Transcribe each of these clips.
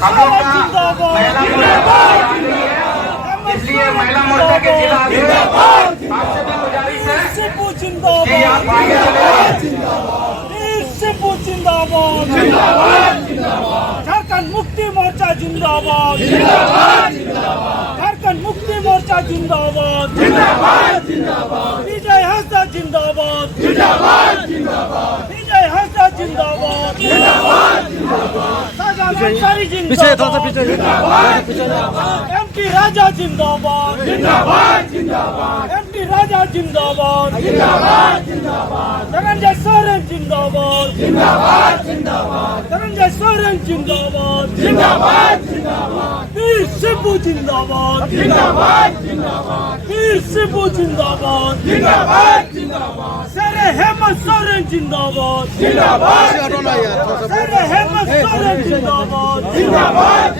हम लोग का महिला मोर्चा, इसलिए महिला मोर्चा के जिला आपसे भी गुजारिश है कि आप आगे चले। झारखंड मुक्ति मोर्चा जिंदाबाद, झारखंड मुक्ति मोर्चा जिंदाबाद, विजय हांसदा जिंदाबाद, विजय हांसदा जिंदाबाद, पीछे थोड़ा सा पीछे, एमटी राजा जिंदाबाद, एमटी राजा जिंदाबाद, धनंजय सोरेन जिंदाबाद, धनंजय सोरेन जिंदाबाद, वीर शिबू जिंदाबाद, वीर शिबू जिंदाबाद, सरे हेमंत सोरेन जिंदाबाद, सरे हेमंत सोरेन जिंदाबाद, जिंदाबाद,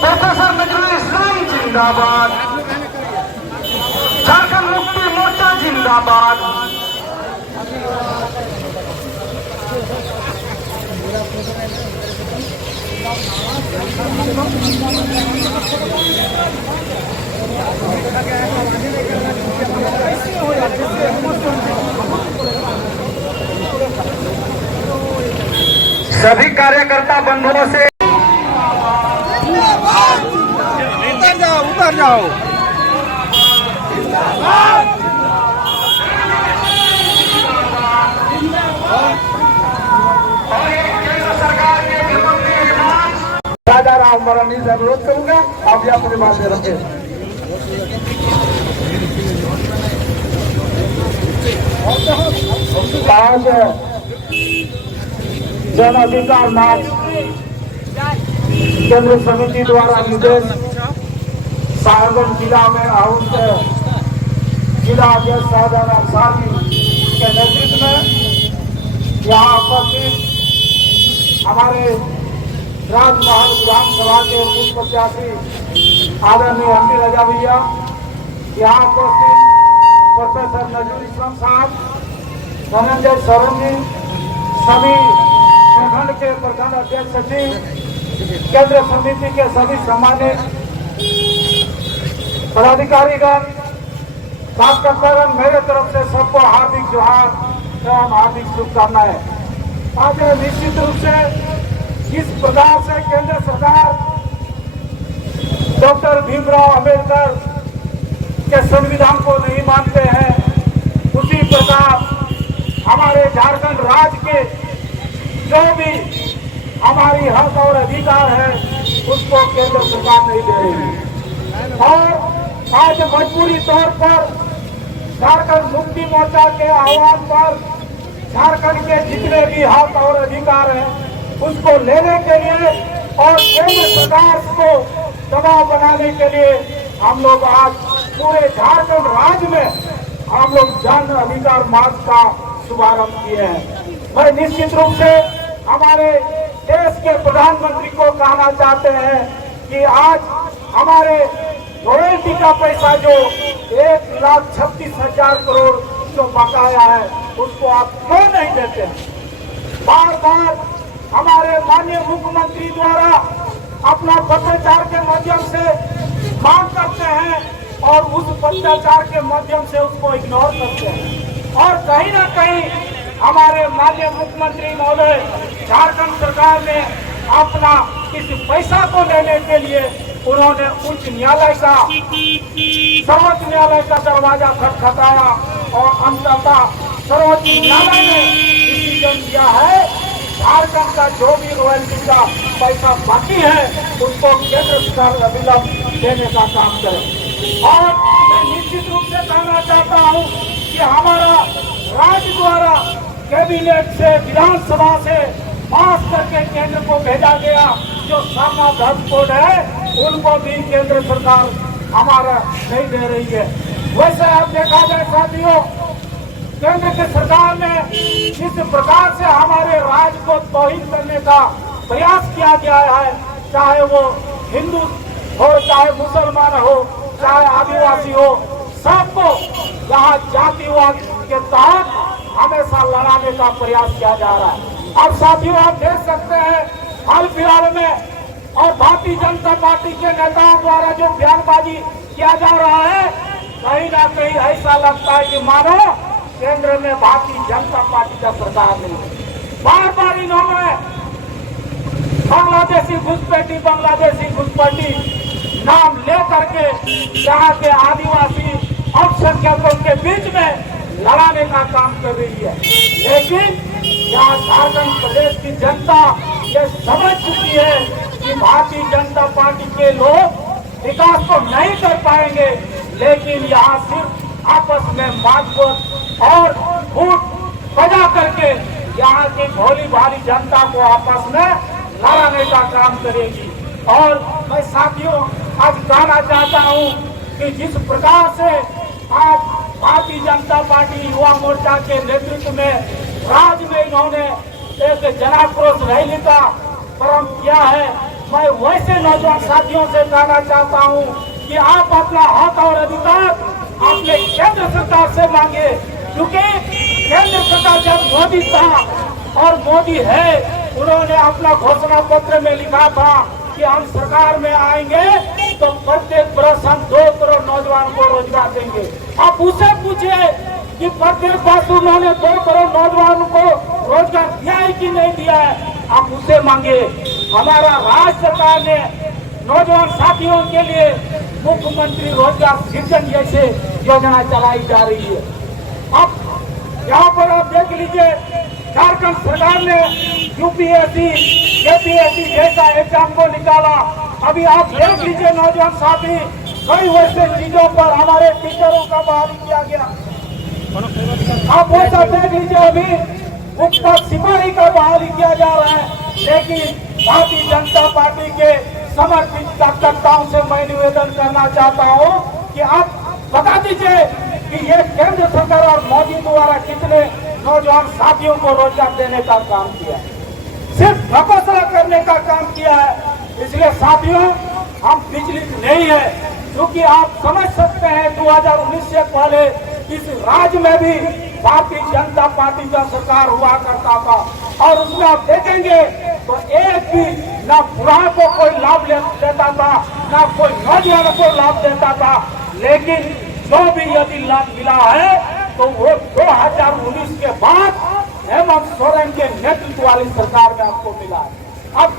प्रोफेसर नजरुल इस्लाम जिंदाबाद, झारखंड मुक्ति मोर्चा जिंदाबाद। सभी कार्यकर्ता बंधुओं से उतर जाओ। राजा राम मरानी से अनुरोध करूंगा, आप यहाँ अपनी बात रखें। आज जन अधिकार मार्च केंद्र समिति द्वारा निर्देश साहेबगंज जिला में आहूत जिला अध्यक्ष शाहजहां अंसारी के नेतृत्व में यहाँ उपस्थित हमारे राजमहल विधानसभा के पूर्व प्रत्याशी आदरणीय एमटी राजा भैया, यहाँ उपस्थित प्रोफेसर नजरुल इस्लाम साहब, धनंजय सोरेन जी, सभी प्रखंड के प्रखंड अध्यक्ष सचिव, केंद्र समिति के सभी सम्मानित पदाधिकारीगण, कार्यकर्तागण, मेरे तरफ से सबको हार्दिक जोहार एवं हार्दिक शुभकामनाएं। आज निश्चित रूप से जिस प्रकार से केंद्र सरकार डॉक्टर भीमराव अंबेडकर के संविधान को नहीं मानते हैं, उसी प्रकार हमारे झारखंड राज्य के जो भी हमारी हक और अधिकार है उसको केंद्र सरकार नहीं दे रही। और आज मजबूरी तौर पर झारखंड मुक्ति मोर्चा के आह्वान पर झारखंड के जितने भी हक और अधिकार हैं उसको लेने के लिए और केंद्र सरकार को दबाव बनाने के लिए हम लोग आज पूरे झारखंड राज्य में हम लोग जन अधिकार मार्च का शुभारंभ किए हैं। मैं निश्चित रूप से हमारे देश के प्रधानमंत्री को कहना चाहते हैं कि आज हमारे रॉयल्टी का पैसा जो 1,36,000 करोड़ जो बकाया है उसको आप क्यों नहीं देते हैं? बार बार हमारे माननीय मुख्यमंत्री द्वारा अपना पत्राचार के माध्यम से मांग करते हैं और उस पत्राचार के माध्यम से उसको इग्नोर करते हैं और कहीं ना कहीं हमारे माननीय मुख्यमंत्री महोदय झारखंड सरकार ने अपना इस पैसा को लेने के लिए उन्होंने उच्च न्यायालय का सर्वोच्च न्यायालय का दरवाजा खटखटाया और अंततः सर्वोच्च न्यायालय ने डिसीजन दिया है झारखंड का जो भी रॉयल्टी का पैसा बाकी है उसको केंद्र सरकार अविलंब देने का काम करे। और मैं निश्चित रूप से कहना चाहता हूँ कि हमारा राज्य द्वारा कैबिनेट से विधानसभा से पास करके केंद्र को भेजा गया जो सामाधर्म कोड है उनको भी केंद्र सरकार हमारा नहीं दे रही है। वैसे अब देखा जाए साथियों, केंद्र की सरकार ने जिस प्रकार से हमारे राज्य को तौहीन करने का प्रयास किया गया है, चाहे वो हिंदू हो, चाहे मुसलमान हो, चाहे आदिवासी हो, सबको यहाँ जातिवाद के तहत हमेशा लड़ाने का प्रयास किया जा रहा है। अब साथियों आप देख सकते हैं हाल फिलहाल में और भारतीय जनता पार्टी के नेताओं द्वारा जो बयानबाजी किया जा रहा है, कहीं ना कहीं ऐसा लगता है कि मानो केंद्र में भारतीय जनता पार्टी का सरकार नहीं है। बार बार इन्होंने बांग्लादेशी घुसपैठी नाम ले करके यहाँ के आदिवासी अल्पसंख्यकों के बीच में लड़ाने का काम कर रही है। लेकिन यहाँ झारखंड प्रदेश की जनता ये समझ चुकी है कि भारतीय जनता पार्टी के लोग विकास तो नहीं कर पाएंगे, लेकिन यहाँ सिर्फ आपस में मारपीट और फूट बजा करके यहाँ की भोली भाली जनता को आपस में लड़ाने का काम करेगी। और मैं साथियों आज कहना चाहता हूँ कि जिस प्रकार से आज भारतीय जनता पार्टी युवा मोर्चा के नेतृत्व में राज्य में इन्होंने एक जनाक्रोश रैली का प्रारंभ किया है, मैं वैसे नौजवान साथियों से कहना चाहता हूं कि आप अपना हक और अधिकार अपने केंद्र सरकार से मांगे, क्योंकि केंद्र सरकार जब मोदी था और मोदी है, उन्होंने अपना घोषणा पत्र में लिखा था कि हम सरकार में आएंगे तो प्रत्येक वर्ष हम 2 करोड़ नौजवान को रोजगार देंगे। आप उसे पूछिए कि प्रत्येक वर्ष उन्होंने 2 करोड़ नौजवानों को रोजगार दिया है कि नहीं दिया है, आप उसे मांगे। हमारा राज्य सरकार ने नौजवान साथियों के लिए मुख्यमंत्री रोजगार सृजन जैसे योजना चलाई जा रही है। अब यहाँ पर आप देख लीजिए, झारखंड सरकार ने यूपीएससी केपीएससी जैसा एग्जाम को निकाला। अभी आप देख लीजिए नौजवान साथी, कई वैसे चीजों पर हमारे टीचरों का बहाली किया गया। आप वैसा देख लीजिए, अभी मुख्य सिपाही का बहाली किया जा रहा है। लेकिन भारतीय जनता पार्टी के समर्पित कार्यकर्ताओं से मैं निवेदन करना चाहता हूं कि आप बता दीजिए कि ये केंद्र सरकार और मोदी द्वारा कितने नौजवान साथियों को रोजगार देने का काम किया है, सिर्फ घोषणा करने का काम किया है। इसलिए साथियों हम विचलित नहीं है, क्योंकि आप समझ सकते हैं 2019 से पहले इस राज्य में भी भारतीय जनता पार्टी का सरकार हुआ करता था, और उसमें आप देखेंगे तो एक भी ना बुढ़ा को कोई लाभ देता था, ना कोई नौजवान को लाभ देता था। लेकिन जो भी यदि लाभ मिला है तो वो 2019 के बाद हेमंत सोरेन के नेतृत्व वाली सरकार में आपको मिला है। अब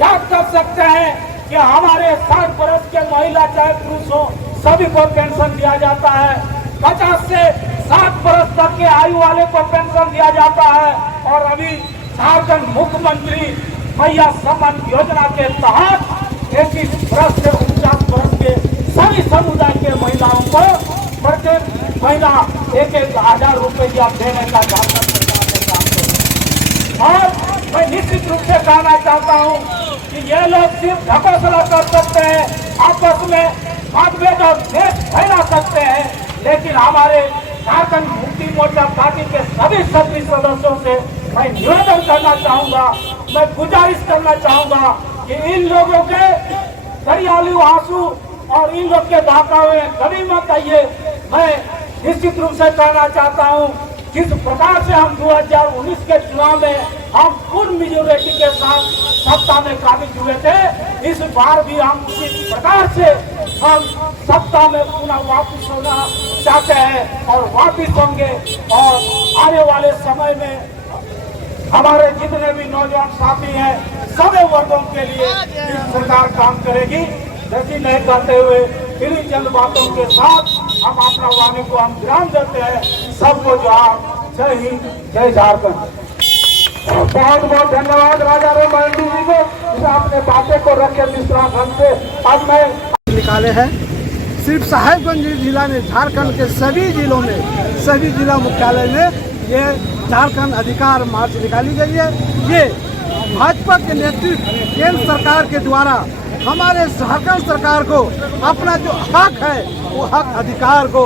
याद कर सकते हैं कि हमारे 60 वर्ष के महिला चाहे पुरुष हो, सभी को पेंशन दिया जाता है। 50 से 60 वर्ष तक के आयु वाले को पेंशन दिया जाता है। और अभी झारखंड मुख्यमंत्री मैया सम्मान योजना के तहत 21 वर्ष से 49 वर्ष के सभी समुदाय के महिलाओं को प्रत्येक महीना 1,000 रुपया देने का झारखंड सरकार ने काम किया। और मैं निश्चित रूप से कहना चाहता हूँ कि ये लोग सिर्फ घोषणा कर सकते हैं, आपस में मतभेद और देश फैला सकते हैं, लेकिन हमारे झारखंड मुक्ति मोर्चा पार्टी के सभी सक्रिय सदस्यों से मैं निवेदन करना चाहूंगा, मैं गुजारिश करना चाहूंगा कि इन लोगों के दरियालू आंसू और इन लोग के बहकावे कभी मत आइए। मैं निश्चित रूप से कहना चाहता हूं, जिस प्रकार से हम 2019 के चुनाव में हम पूर्ण मेजोरिटी के साथ सत्ता में काबिज हुए थे, इस बार भी हम उसी प्रकार से हम सत्ता में पुनः वापस होना चाहते हैं और वापस होंगे। और आने वाले समय में हमारे जितने भी नौजवान साथी हैं, सभी वर्गों के लिए इस सरकार काम करेगी। जैसी नहीं कहते हुए इन्हीं चंद बातों के साथ हम अपना वाणी को हम विराम देते हैं। सबको जोहार, जय हिंद, जय झारखंड। बहुत बहुत धन्यवाद राजा राम मांझी जी को, अपने बातें को रखे विश्राम ढंग से। अब मैं निकाले हैं सिर्फ साहेबगंज जिला में, झारखंड के सभी जिलों में, सभी जिला मुख्यालय में ये झारखंड अधिकार मार्च निकाली गई है। ये भाजपा के नेतृत्व केंद्र सरकार के द्वारा हमारे झारखंड सरकार को अपना जो हक है वो हक अधिकार को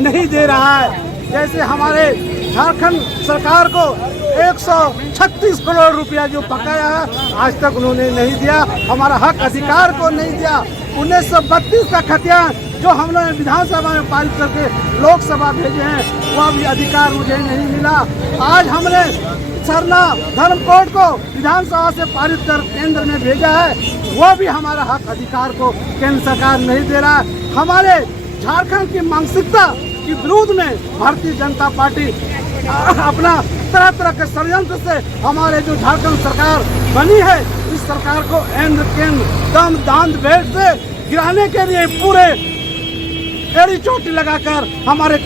नहीं दे रहा है। जैसे हमारे झारखंड सरकार को 136 करोड़ रुपया जो बकाया है आज तक उन्होंने नहीं दिया, हमारा हक अधिकार को नहीं दिया। 1932 का खतियान जो हम लोग विधानसभा में पारित करके लोकसभा भेजे हैं वह भी अधिकार मुझे नहीं मिला। आज हमने सरना धर्म कोड को विधानसभा से पारित कर केंद्र में भेजा है, वह भी हमारा हक अधिकार को केंद्र सरकार नहीं दे रहा है। हमारे झारखंड की मानसिकता के विरोध में भारतीय जनता पार्टी अपना तरह तरह के षड्यंत्र से हमारे जो झारखंड सरकार बनी है इस सरकार को एंड केंद्र दम दांत भेद से गिराने के लिए पूरे एड़ी चोटी लगाकर हमारे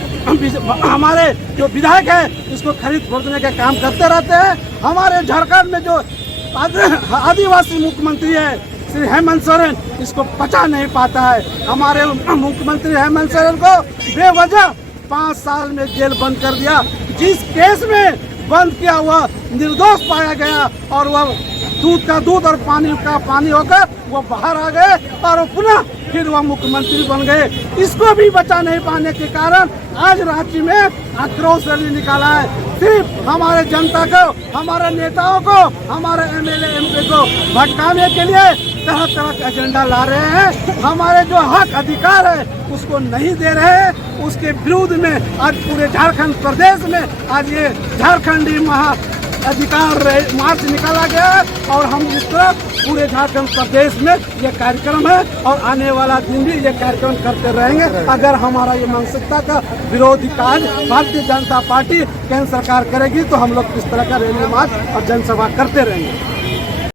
जो विधायक है इसको खरीद फरोख्त का काम करते रहते हैं। हमारे झारखंड में जो आदिवासी मुख्यमंत्री है श्री हेमंत सोरेन इसको पचा नहीं पाता है। हमारे मुख्यमंत्री हेमंत सोरेन को बेवजह 5 साल में जेल बंद कर दिया। जिस केस में बंद किया हुआ निर्दोष पाया गया और वह दूध का दूध और पानी का पानी होकर वो बाहर आ गए और पुनः फिर वह मुख्यमंत्री बन गए। इसको भी बचा नहीं पाने के कारण आज रांची में आक्रोश रैली निकाला है। सिर्फ हमारे जनता को, हमारे नेताओं को, हमारे एमएलए एमपी को भटकाने के लिए तरह तरह का एजेंडा ला रहे हैं। हमारे जो हक अधिकार है उसको नहीं दे रहे हैं। उसके विरोध में आज पूरे झारखंड प्रदेश में आज ये झारखंडी अधिकार मार्च निकाला गया है और हम इस तरह पूरे झारखंड प्रदेश में ये कार्यक्रम है और आने वाला दिन भी ये कार्यक्रम करते रहेंगे। अगर हमारा ये मानसिकता का विरोधी कार्य भारतीय जनता पार्टी केंद्र सरकार करेगी तो हम लोग इस तरह का रैली मार्च और जनसभा करते रहेंगे।